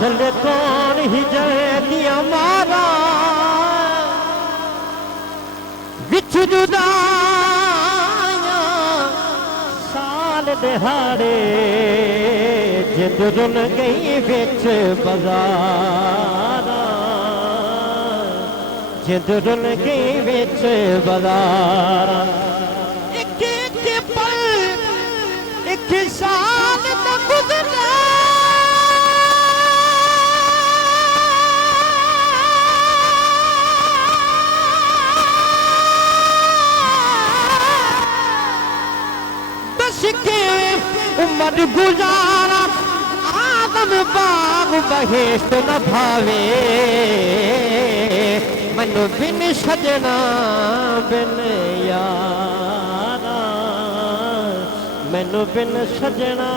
चले कौन ही जले दिया मारा विच जुदाइयां साल दिहाड़े जिंद रुन गई बिच बाज़ार जिंद रुन गई बिच बाज़ार एक एक पल एक साल दा गुज़रा के उम्र गुजारा आदम बाग बहेश्त न भावे मनु बिन सजना बिन यारा मैनू बिन सजना